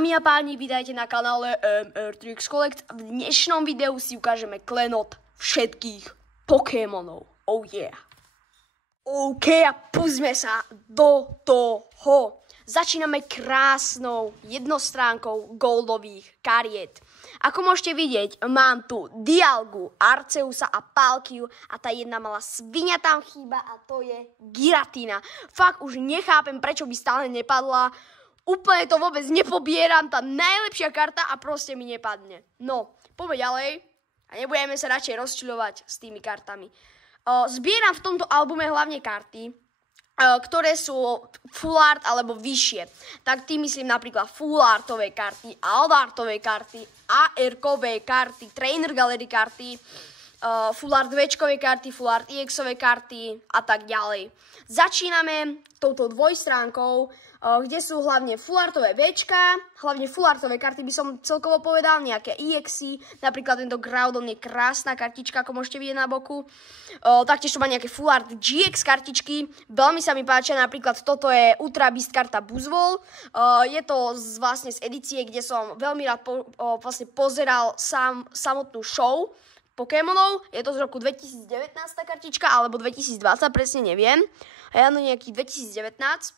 Dámy a páni, vítajte na kanále MR3X Collect. V dnešnom videu si ukážeme klenot všetkých Pokémonov. Oh yeah. OK, a pustíme sa do toho. Začíname krásnou jednostránkou goldových kariet. Ako môžete vidieť, mám tu Dialgu, Arceusa a Palkiu a tá jedna malá svinia tam chýba a to je Giratina. Fakt už nechápem, prečo by stále nepadla. Úplne to vôbec nepobieram, tá najlepšia karta a proste mi nepadne. No, poďme ďalej a nebudeme sa radšej rozčiľovať s tými kartami. Zbieram v tomto albume hlavne karty, ktoré sú full art alebo vyššie. Tak tým myslím napríklad full artové karty, alt artové karty, AR-kové karty, trainer gallery karty, full art V-čkové karty, full art EX-ové karty a tak ďalej. Začíname touto dvojstránkou, kde sú hlavne full artové Včka, hlavne full artové karty by som celkovo povedal, nejaké EXy, napríklad tento Groudon je krásna kartička, ako môžete vidieť na boku. Taktiež tu má nejaké full art GX kartičky, veľmi sa mi páčia, napríklad toto je Ultra Beast karta Buzzwole, je to vlastne z edície, kde som veľmi rád vlastne pozeral samotnú show Pokémonov, je to z roku 2019 tá kartička, alebo 2020, presne neviem, a ja no nejaký 2019.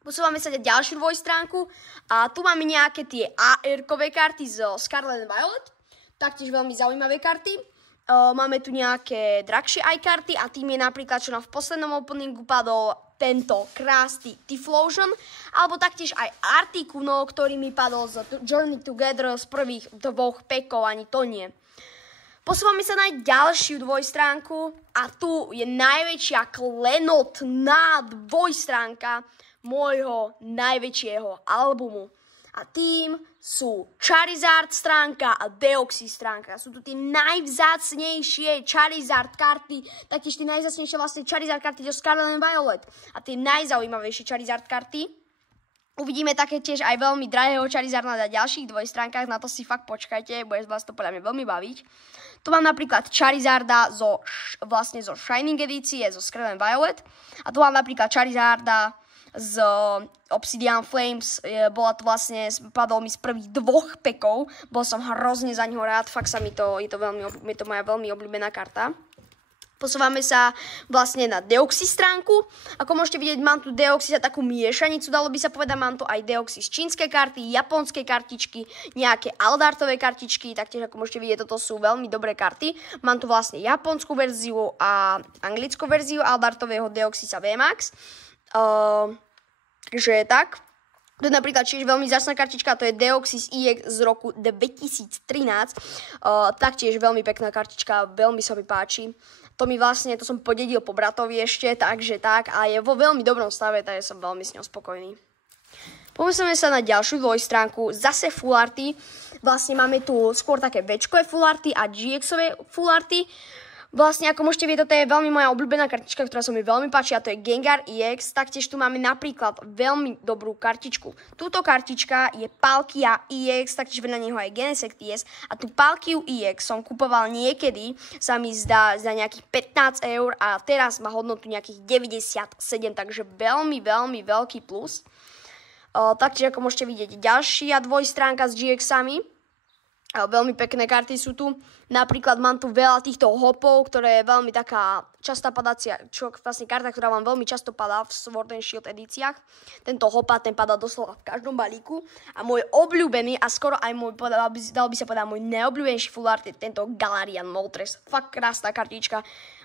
Posúvame sa na ďalšiu dvojstránku a tu máme nejaké tie AR-kové karty z Scarlet and Violet, taktiež veľmi zaujímavé karty. Máme tu nejaké drahšie aj karty a tým je napríklad, čo nám v poslednom openingu padol tento krásny Typhlosion, alebo taktiež aj Articuno, ktorý mi padol z Journey Together z prvých dvoch pekov, ani to nie. Posúvame sa na ďalšiu dvojstránku a tu je najväčšia klenotná dvojstránka môjho najväčšieho albumu. A tým sú Charizard stránka a Deoxys stránka. Sú tu tie najvzácnejšie Charizard karty, taktiež tie najvzácnejšie vlastne Charizard karty do Scarlet and Violet. A tie najzaujímavejšie Charizard karty. Uvidíme také tiež aj veľmi drahého Charizarda na ďalších dvojstránkach, na to si fakt počkajte, bude vás to podľa mňa veľmi baviť. Tu mám napríklad Charizarda vlastne zo Shining edície, zo Scarlet and Violet. A tu mám napríklad Charizarda z Obsidian Flames, padol mi z prvých dvoch pekov, bol som hrozne za ňoho rád, fakt sa je to moja veľmi obľúbená karta. Posúvame sa vlastne na Deoxys stránku, ako môžete vidieť, mám tu Deoxys a takú miešanicu, dalo by sa povedať, mám tu aj Deoxys čínske karty, japonské kartičky, nejaké aldartové kartičky, taktiež ako môžete vidieť, toto sú veľmi dobré karty. Mám tu vlastne japonskú verziu a anglickú verziu aldartového Deoxysa VMAX. Takže tak. To je napríklad tiež veľmi vzácna kartička, to je Deoxys EX z roku 2013. Taktiež veľmi pekná kartička, veľmi sa mi páči. To som podedil po bratovi ešte, takže tak. A je vo veľmi dobrom stave, takže som veľmi s ňou spokojný. Pomyslíme sa na ďalšiu dvojstránku, zase full arty. Vlastne máme tu skôr také Včkové full arty a GX-ové full arty. Vlastne, ako môžete vidieť, toto je veľmi moja obľúbená kartička, ktorá sa mi veľmi páči, a to je Gengar EX. Taktiež tu máme napríklad veľmi dobrú kartičku. Túto kartička je Palkia EX, taktiež vedľa neho aj Genesect EX. A tú Palkiu EX som kupoval niekedy, sa mi zdá, za nejakých 15 € a teraz má hodnotu nejakých 97, takže veľmi, veľmi veľký plus. Taktiež, ako môžete vidieť, ďalšia dvojstránka s GX-ami. Veľmi pekné karty sú tu. Napríklad mám tu veľa týchto hopov, ktoré je veľmi taká častá padacia, vlastne karta, ktorá vám veľmi často padá v Sword and Shield edíciách. Tento hopa, ten padá doslova v každom balíku. A môj obľúbený a skoro aj dal by sa povedať môj najobľúbenejší full art je tento Galarian Moltres. Fakt krásna kartička,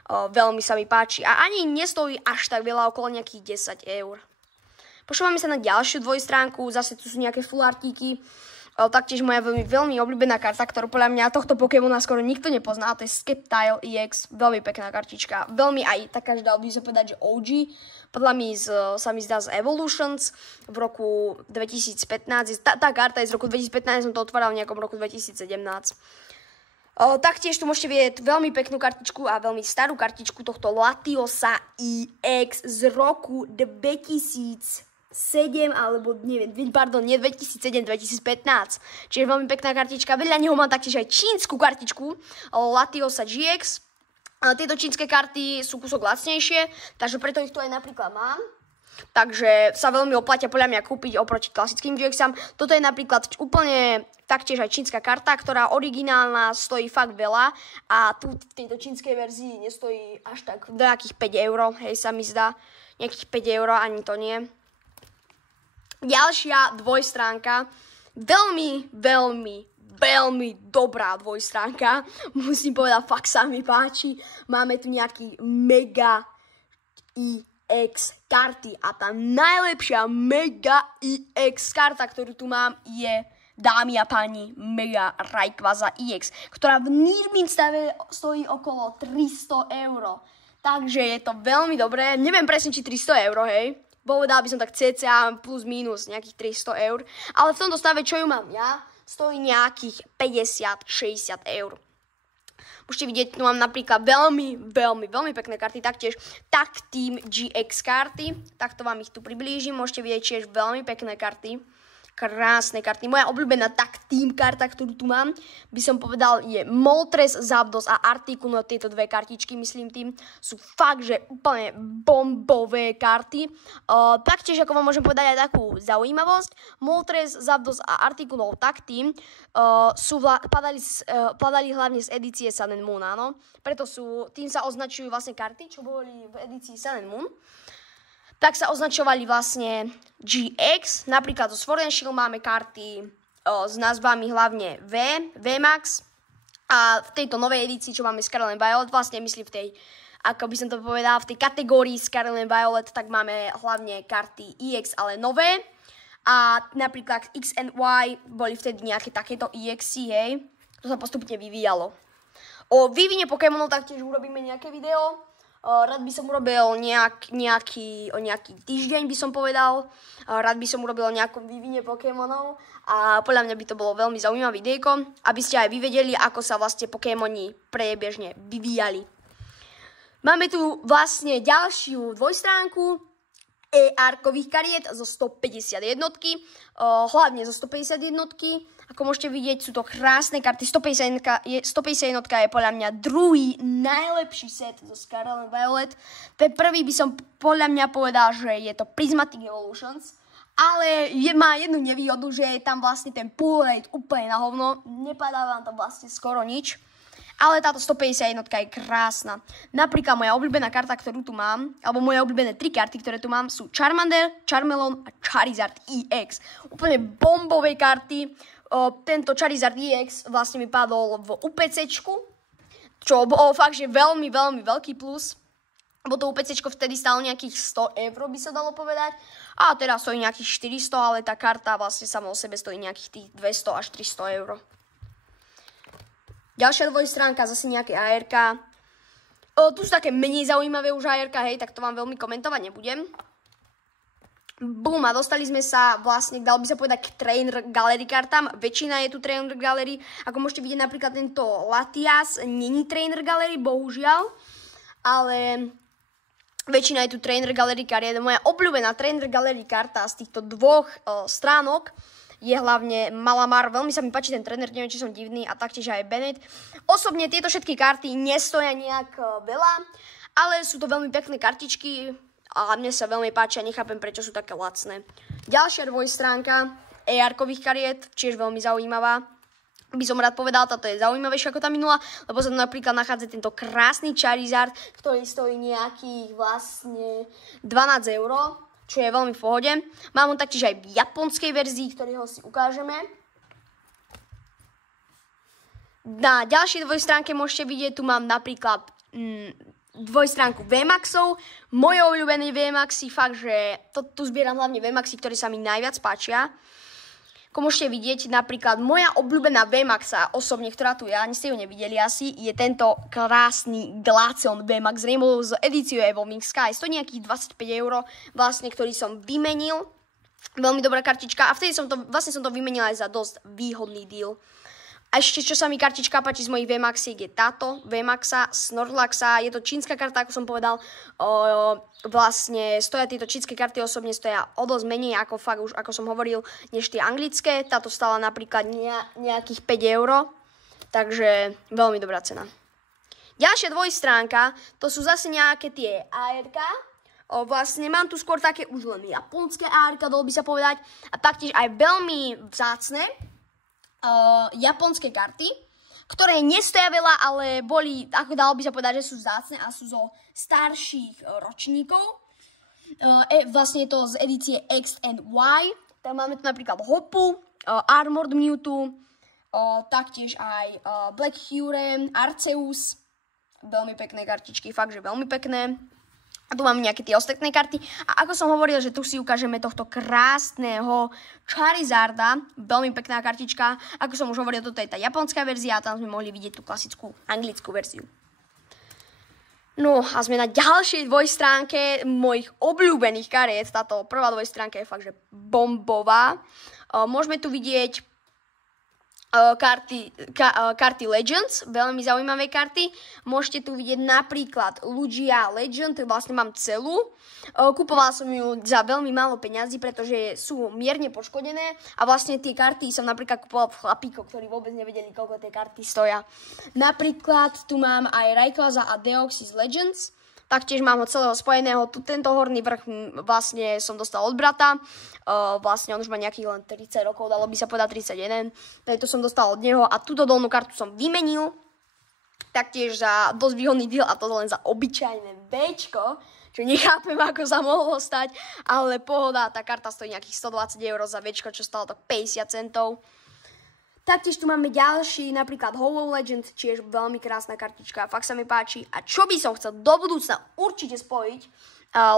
veľmi sa mi páči. A ani nestojí až tak veľa, okolo nejakých 10 €. Pošúvame sa na ďalšiu dvojstránku, zase tu sú nejaké full artíky. Taktiež moja veľmi obľúbená karta, ktorú podľa mňa tohto Pokémona skoro nikto nepozná, to je Sceptile EX, veľmi pekná kartička, veľmi aj taká, že dal by sa povedať, že OG, podľa mňa sa mi zdá z Evolutions v roku 2015, tá karta je z roku 2015, som to otváral v nejakom roku 2017. Taktiež tu môžete vidieť veľmi peknú kartičku a veľmi starú kartičku tohto Latiosa EX z roku 2007, alebo neviem, pardon, nie 2007, 2015. Čiže veľmi pekná kartička. Vedľa neho mám taktiež aj čínsku kartičku Latiosa GX. Tieto čínske karty sú kúsok lacnejšie, takže preto ich tu aj napríklad mám. Takže sa veľmi oplatia podľa mňa kúpiť oproti klasickým GXám. Toto je napríklad úplne taktiež aj čínska karta, ktorá originálna stojí fakt veľa a tu v tejto čínskej verzii nestojí až tak nejakých 5 eur, hej, sa mi zdá. Nejakých 5 eur, ani to nie. Ďalšia dvojstránka, veľmi dobrá dvojstránka, musím povedať, fakt sa mi páči. Máme tu nejaký Mega EX karty a tá najlepšia Mega EX karta, ktorú tu mám, je, dámy a páni, Mega Rayquaza EX, ktorá v Nirmin stave stojí okolo 300 eur. Takže je to veľmi dobré, neviem presne či 300 eur, hej. Povedal by som tak cca plus minus nejakých 300 eur, ale v tomto stave, čo ju mám ja, stojí nejakých 50-60 eur. Môžete vidieť, tu mám napríklad veľmi pekné karty, taktiež Tak Team GX karty, takto vám ich tu priblížim, môžete vidieť tiež veľmi pekné karty, krásne karty. Moja obľúbená Tak Team karta, ktorú tu mám, by som povedal, je Moltres, Zapdos a Articuno. Tieto dve kartičky, myslím tým, sú fakt, že úplne bombové karty. Taktiež, ako vám môžem povedať aj takú zaujímavosť, Moltres, Zapdos a Articuno Tak Team padali hlavne z edície Sun and Moon, áno. Preto tým sa označujú vlastne karty, čo boli v edícii Sun and Moon. Tak sa označovali vlastne GX, napríklad zo Sword and Shield máme karty s názvami hlavne VMAX a v tejto novej edícii, čo máme Scarlet and Violet, vlastne myslím v tej, ako by som to povedal, v tej kategórii Scarlet and Violet, tak máme hlavne karty EX, ale nové a napríklad X and Y boli vtedy nejaké takéto EXy, hej, to sa postupne vyvíjalo. O vývine Pokémonov taktiež urobíme nejaké video. Rád by som urobil nejaký týždeň, by som povedal. Rád by som urobil nejakom vývine Pokémonov a podľa mňa by to bolo veľmi zaujímavé videjko, aby ste aj vy vedeli, ako sa vlastne Pokémoni priebežne vyvíjali. Máme tu vlastne ďalšiu dvojstránku ER-kových kariet zo 150 jednotky, hlavne zo 150 jednotky. Ako môžete vidieť, sú to krásne karty. 150 jednotka je podľa mňa druhý najlepší set zo Scarlet and Violet. Ten prvý by som podľa mňa povedal, že je to Prismatic Evolutions, ale má jednu nevýhodu, že je tam vlastne ten pull rate úplne na hovno. Nepadá vám tam vlastne skoro nič. Ale táto 150 jednotka je krásna. Napríklad moja obľúbená karta, ktorú tu mám, alebo moje obľúbené 3 karty, ktoré tu mám, sú Charmander, Charmelon a Charizard EX. Úplne bombové karty. Tento Charizard EX vlastne mi padol v UPCčku, čo bolo fakt, že veľmi veľký plus. Bo to UPCčko vtedy stalo nejakých 100 eur, by sa dalo povedať. A teraz stojí nejakých 400, ale tá karta vlastne sama o sebe stojí nejakých tých 200 až 300 eur. Ďalšia dvojstránka, zase nejaké ARK. Tu sú také menej zaujímavé už ARK, hej, tak to vám veľmi komentovať nebudem. Bum, a dostali sme sa vlastne, dalo by sa povedať, k Trainer Gallery kartám. Väčšina je tu Trainer Gallery. Ako môžete vidieť napríklad tento Latias, není Trainer Gallery, bohužiaľ. Ale väčšina je tu Trainer Gallery kariet. Moja obľúbená Trainer Gallery karta z týchto dvoch stránok je hlavne Malamar. Veľmi sa mi páči ten tréner, neviem, či som divný, a taktiež aj Bennett. Osobne tieto všetky karty nestoja nejak veľa, ale sú to veľmi pekné kartičky a mne sa veľmi páčia, nechápem, prečo sú také lacné. Ďalšia dvojstránka ER-kových kariet, tiež veľmi zaujímavá. By som rád povedal, táto je zaujímavejšia ako tá minula, lebo sa tu napríklad nachádza tento krásny Charizard, ktorý stojí nejakých vlastne 12 eur. Čo je veľmi v pohode. Mám ho taktiež aj v japonskej verzii, ktorého si ukážeme. Na ďalšej dvojstránke môžete vidieť, tu mám napríklad dvojstránku VMAXov. Moje obľúbené VMAXy, fakt, že tu zbieram hlavne VMAXy, ktoré sa mi najviac páčia. Ako môžete vidieť, napríklad moja obľúbená VMAXa, osobne, ktorá tu ja, ste ju nevideli asi, je tento krásny Glaceon VMAX Rainbow z edíciou Evolving Skies. To nejakých 25 eur, vlastne, ktorý som vymenil. Veľmi dobrá kartička a vtedy som to vymenil aj za dosť výhodný deal. A ešte, čo sa mi kartička páči z mojich VMAXiek, je táto VMAXa Snorlaxa. Je to čínska karta, ako som povedal. Vlastne stoja tieto čínske karty osobne stoja o dosť menej, ako fakt už, ako som hovoril, než tie anglické. Táto stala napríklad nejakých 5 eur. Takže veľmi dobrá cena. Ďalšia dvojstránka, to sú zase nejaké tie ARK. Vlastne mám tu skôr také už len japonské ARka, dalo by sa povedať. A taktiež aj veľmi vzácne japonské karty, ktoré nestoja veľa, ale boli, ako dalo by sa povedať, že sú vzácne a sú zo starších ročníkov. Vlastne je to z edície X and Y. Tam máme tu napríklad Hoppu, Armored Mewtwo, taktiež aj Black Hure, Arceus. Veľmi pekné kartičky, fakt, že veľmi pekné. A tu máme nejaké tie ostatné karty. A ako som hovoril, že tu si ukážeme tohto krásneho Charizarda. Veľmi pekná kartička. Ako som už hovoril, toto je tá japonská verzia a tam sme mohli vidieť tú klasickú anglickú verziu. No a sme na ďalšej dvojstránke mojich obľúbených kariet. Táto prvá dvojstránka je fakt, že bombová. Môžeme tu vidieť karty Legends, veľmi zaujímavé karty. Môžete tu vidieť napríklad Lugia Legend, vlastne mám celú. Kupovala som ju za veľmi málo peňazí, pretože sú mierne poškodené a vlastne tie karty som napríklad kupovala v chlapíkoch, ktorí vôbec nevedeli, koľko tie karty stoja. Napríklad tu mám aj Rayquaza a Deoxys Legends. Taktiež mám ho celého spojeného. Tento horný vrch vlastne som dostal od brata. Vlastne on už má nejakých len 30 rokov, dalo by sa povedať 31. Tento som dostal od neho a túto dolnú kartu som vymenil. Taktiež za dosť výhodný deal a to len za obyčajné Bčko. Čo nechápem, ako sa mohlo stať. Ale pohoda, tá karta stojí nejakých 120 € za Bčko, čo stalo to 50 centov. Taktiež tu máme ďalší, napríklad Hollow Legend, tiež veľmi krásna kartička, fakt sa mi páči. A čo by som chcel do budúcna určite spojiť,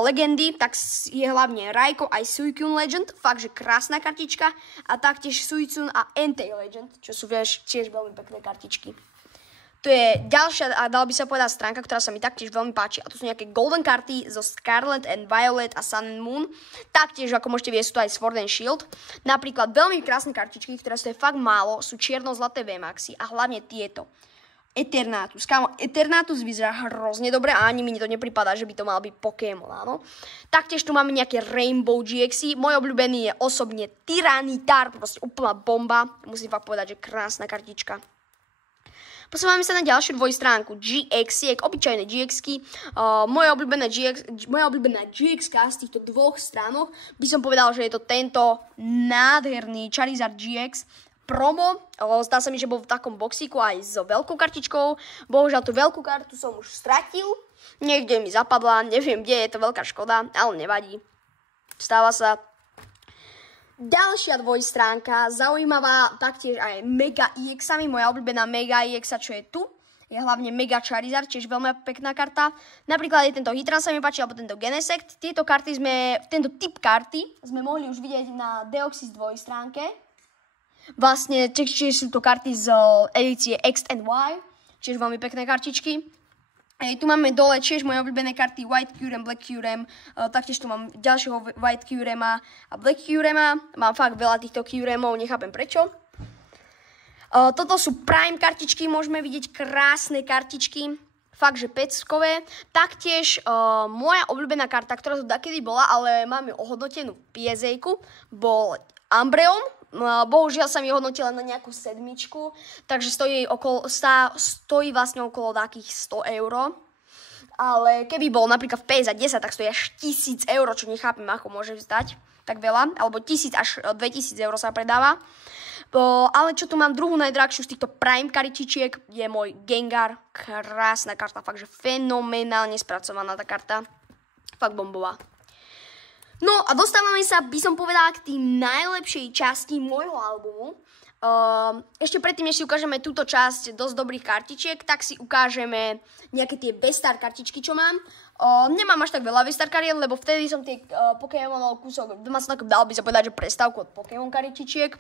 legendy, tak je hlavne Raikou aj Suicune Legend, fakt, že krásna kartička. A taktiež Suicune a Entei Legend, čo sú tiež veľmi pekné kartičky. To je ďalšia, a dala by sa povedať, stránka, ktorá sa mi taktiež veľmi páči. A to sú nejaké golden karty zo Scarlet and Violet a Sun and Moon. Taktiež, ako môžete vidieť, sú tu aj Sword and Shield. Napríklad veľmi krásne kartičky, ktoré sú fakt málo, sú čierno-zlaté VMAXy a hlavne tieto. Eternatus. Kámo, Eternatus vyzerá hrozne dobre a ani mi to nepripadá, že by to mal byť Pokémon, áno. Taktiež tu máme nejaké Rainbow GXy. Môj obľúbený je osobne Tyranitar, proste úplná bomba. Musím fakt povedať, že krásna kartička. Posúvame sa na ďalšiu dvojstránku GX-iek, obyčajné GX-ky. Moja obľúbená GX-ka z týchto dvoch stránok by som povedal, že je to tento nádherný Charizard GX promo. Zdá sa mi, že bol v takom boxíku aj s veľkou kartičkou. Bohužiaľ tú veľkú kartu som už stratil. Niekde mi zapadla, neviem kde, je to veľká škoda, ale nevadí. Stáva sa. Ďalšia dvojstránka, zaujímavá, taktiež aj Mega EX-ami, moja obľúbená Mega EX, čo je tu. Je hlavne Mega Charizard, tiež veľmi pekná karta. Napríklad je tento Hitran sa mi páči, alebo tento Genesect. Tento typ karty sme mohli už vidieť na Deoxys dvojstránke. Vlastne, čiže sú to karty z edície X and Y, čiže veľmi pekné kartičky. Tu máme dole tiež moje obľúbené karty White Curem, Black Curem, taktiež tu mám ďalšieho White Curema a Black Curema. Mám fakt veľa týchto Curemov, nechápem prečo. Toto sú Prime kartičky, môžeme vidieť krásne kartičky, fakt že peckové. Taktiež moja obľúbená karta, ktorá tu dakedy bola, ale mám ju ohodnotenú PSA-ku, bol Umbreon. Bohužiaľ sa mi hodnotila na nejakú 7, takže stojí vlastne okolo takých 100 €. Ale keby bol napríklad v PS za 10, tak stojí až 1000 €, čo nechápem, ako môže vzdať tak veľa. Alebo 1000 až 2000 € sa predáva. Ale čo tu mám druhú najdrahšiu z týchto Prime kartičiek je môj Gengar. Krásna karta, fakt že fenomenálne spracovaná tá karta. Fakt bombová. No a dostávame sa, by som povedala, k tým najlepšej časti môjho albumu. Ešte predtým, než si ukážeme túto časť dosť dobrých kartičiek, tak si ukážeme nejaké tie Bestar kartičky, čo mám. Nemám až tak veľa Bestar kariet, lebo vtedy som tie Pokémonov kúsok, doma som dal by sa povedať, že prestávku od Pokémon kartičiek.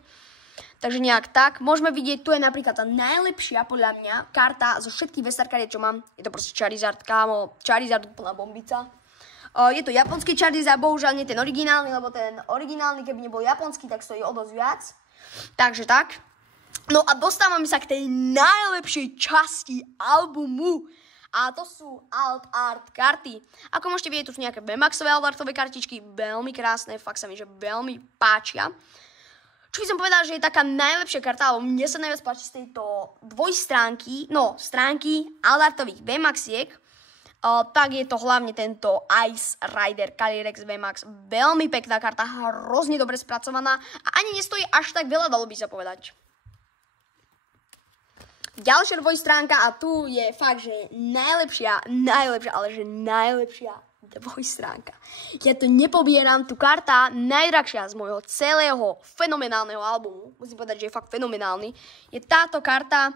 Takže nejak tak. Môžeme vidieť, tu je napríklad tá najlepšia, podľa mňa, karta zo všetkých Bestar kariet, čo mám. Je to proste Charizard, kámo. Charizard úplná bombica. Je to japonský Charizard, bohužiaľ nie ten originálny, lebo ten originálny, keby nebol japonský, tak stojí o dosť viac. Takže tak. No a dostávame sa k tej najlepšej časti albumu. A to sú alt art karty. Ako môžete vidieť, tu sú nejaké VMAXové alt artové kartičky, veľmi krásne, fakt sa mi, že veľmi páčia. Čo by som povedala, že je taká najlepšia karta, alebo mne sa najviac páči z tejto stránky alt artových VMAXiek. tak je to hlavne tento Ice Rider Calyrex VMAX. Veľmi pekná karta, hrozne dobre spracovaná a ani nestojí až tak veľa, dalo by sa povedať. Ďalšia dvojstránka a tu je fakt, že najlepšia, ale že najlepšia dvojstránka. Ja to nepobieram, tu karta najdrahšia z môjho celého fenomenálneho albumu, musím povedať, že je fakt fenomenálny, je táto karta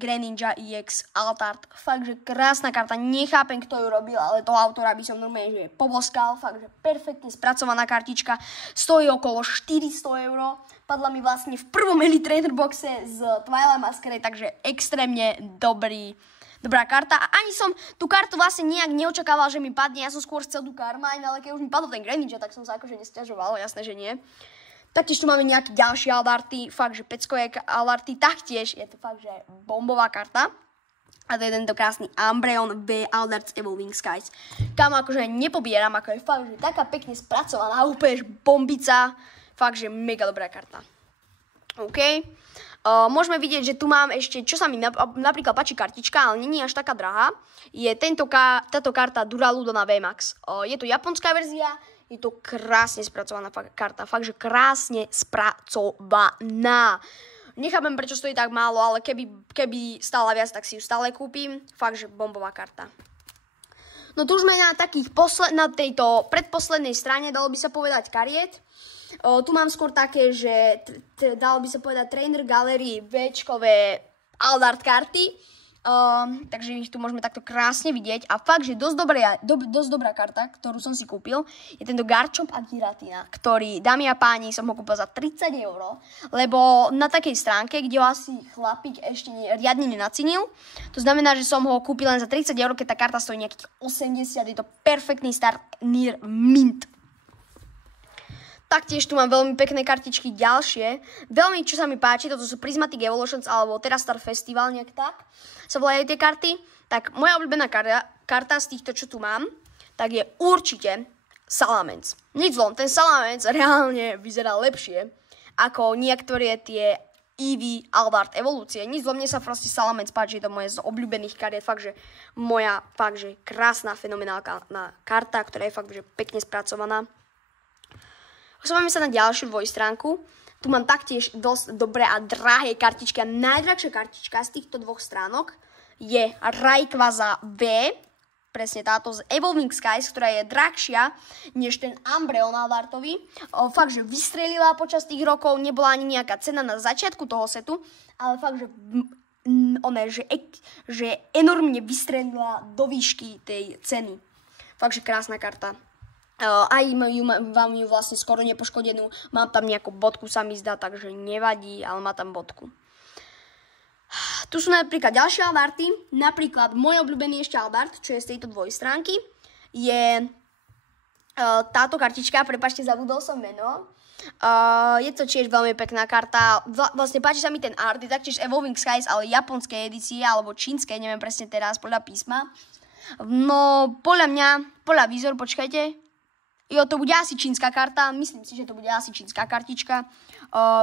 Greninja EX Altart. Fakt, že krásna karta, nechápem, kto ju robil, ale toho autora by som normálne, že poboskal. Fakt, že perfektne spracovaná kartička, stojí okolo 400 €. Padla mi vlastne v prvom Elite Trainer boxe z Twilight Masquerade, takže extrémne dobrá karta. A ani som tú kartu vlastne nejak neočakával, že mi padne. Ja som skôr chcel tú Carmine, ale keď už mi padol ten Greninja, tak som sa akože nesťažoval, jasné, že nie. Taktiež tu máme nejaké ďalšie Aldarty, fakt, že peckové Aldarty, taktiež je to fakt, že bombová karta. A to je tento krásny Umbreon V Aldarts Evolving Skies. Kam akože nepobieram, ako je fakt, že taká pekne spracovaná, úplne že bombica. Fakt, že mega dobrá karta. OK. Môžeme vidieť, že tu mám ešte, čo sa mi napríklad páči kartička, ale nie je až taká drahá, je táto karta Duraludon VMAX. Je to japonská verzia, je to krásne spracovaná karta, fakt, že krásne spracovaná. Nechápem, prečo stojí tak málo, ale keby stála viac, tak si ju stále kúpim. Fakt, že bombová karta. No tu už sme na tejto predposlednej strane, dalo by sa povedať, kariet. Tu mám skôr také, že dalo by sa povedať Trainer Gallery V-čkové Aldart karty. Takže ich tu môžeme takto krásne vidieť a fakt, že dosť dobrá karta, ktorú som si kúpil, je tento Garchomp a Giratina, ktorý, dámy a páni, som ho kúpil za 30 €, lebo na takej stránke, kde ho asi chlapík ešte riadne nenacinil, to znamená, že som ho kúpil len za 30 €, keď tá karta stojí nejakých 80, je to perfektný start near mint. Taktiež tu mám veľmi pekné kartičky ďalšie. Veľmi, čo sa mi páči, toto sú Prismatic Evolutions, alebo teraz Star Festival, nejak tak sa volajú tie karty. Tak moja obľúbená karta z týchto, čo tu mám, tak je určite Salamence. Nič zlom, ten Salamence reálne vyzerá lepšie ako niektoré tie Eevee Aldart evolúcie. Nič zlom, mne sa proste Salamence páči, je to moje z obľúbených kariet, fakt, že moja fakt, že krásna, fenomenálna karta, ktorá je fakt, že pekne spracovaná. Posúvame sa na ďalšiu dvojstránku. Tu mám taktiež dosť dobré a drahé kartičky. A najdrahšia kartička z týchto dvoch stránok je Rayquaza V, presne táto z Evolving Skies, ktorá je drahšia než ten Umbreon Aldartový. Fakt, že vystrelila počas tých rokov, nebola ani nejaká cena na začiatku toho setu, ale fakt, že enormne vystrelila do výšky tej ceny. Fakt, že krásna karta. Aj vám ju vlastne skoro nepoškodenú. Mám tam nejakú bodku, sa mi zdá, takže nevadí, ale má tam bodku. Tu sú napríklad ďalšie Aldarty. Napríklad môj obľúbený ešte Aldart, čo je z tejto dvojstránky, je táto kartička, prepáčte, zabudol som meno. Je to tiež veľmi pekná karta. Vlastne páči sa mi ten art, je taktiež Evolving Skies, ale japonskej edície, alebo čínskej, neviem presne teraz, podľa písma. No, podľa výzoru, počkajte. Jo, to bude asi čínska karta, myslím si, že to bude asi čínska kartička.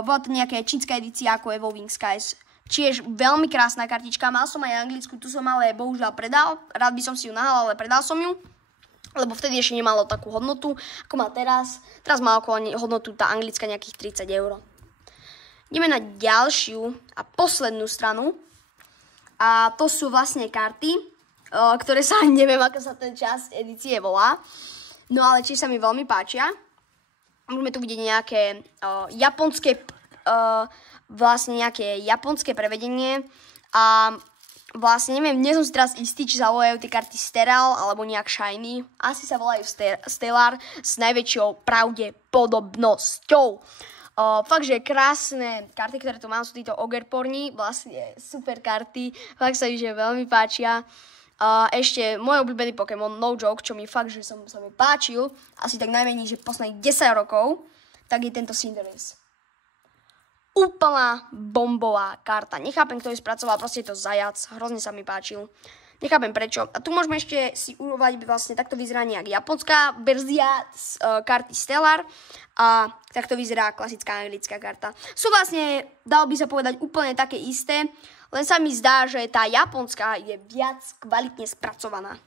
Bola to nejaká čínska edícia ako Evolving Skies. Tiež veľmi krásna kartička, mal som aj anglickú, tu som ale bohužiaľ predal. Rád by som si ju nahal, ale predal som ju. Lebo vtedy ešte nemalo takú hodnotu, ako má teraz. Teraz má okolo hodnotu tá anglická nejakých 30 €. Ideme na ďalšiu a poslednú stranu. A to sú vlastne karty, ktoré sa neviem, ako sa ten časť edície volá. No ale tiež sa mi veľmi páčia. Môžeme tu vidieť nejaké japonské prevedenie. A vlastne neviem, nie som si teraz istý, či sa volajú tie karty Steral alebo nejak Shiny. Asi sa volajú Stellar s najväčšou pravdepodobnosťou. Fakt, že krásne karty, ktoré tu mám, sú títo Ogerporni. Vlastne super karty. Fakt sa mi, že veľmi páčia. Ešte môj obľúbený Pokémon No Joke, čo mi fakt, že sa mi páčil, asi tak najmenej, že posledných 10 rokov, tak je tento Cinderace. Úplná bombová karta. Nechápem, kto ju spracoval, proste je to zajac, hrozne sa mi páčil. Nechápem prečo. A tu môžeme ešte si urovať, vlastne takto vyzerá nejak japonská verzia z karty Stellar a takto vyzerá klasická anglická karta. Sú vlastne, dalo by sa povedať, úplne také isté, len sa mi zdá, že tá japonská je viac kvalitne spracovaná.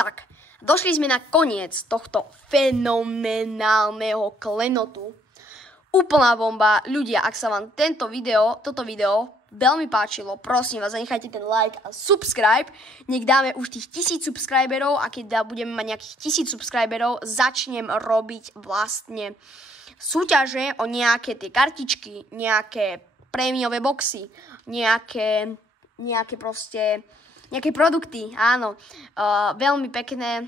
Tak, došli sme na koniec tohto fenomenálneho klenotu. Úplná bomba. Ľudia, ak sa vám toto video veľmi páčilo, prosím vás, zanechajte ten like a subscribe. Nech dáme už tých 1000 subscriberov a keď budeme mať nejakých 1000 subscriberov, začnem robiť vlastne súťaže o nejaké tie kartičky, nejaké prémiové boxy, nejaké produkty, áno, veľmi pekné.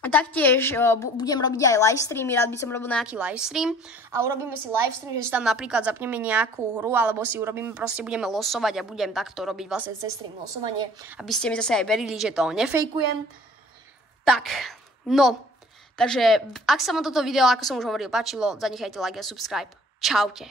Taktiež budem robiť aj livestreamy, rád by som robil nejaký livestream a urobíme si livestream, že si tam napríklad zapneme nejakú hru, alebo si urobíme, budeme losovať a budem takto robiť vlastne cez stream losovanie, aby ste mi zase aj verili, že to nefejkujem. Tak, no, takže ak sa vám toto video, ako som už hovoril, páčilo, zanechajte like a subscribe. Čaute.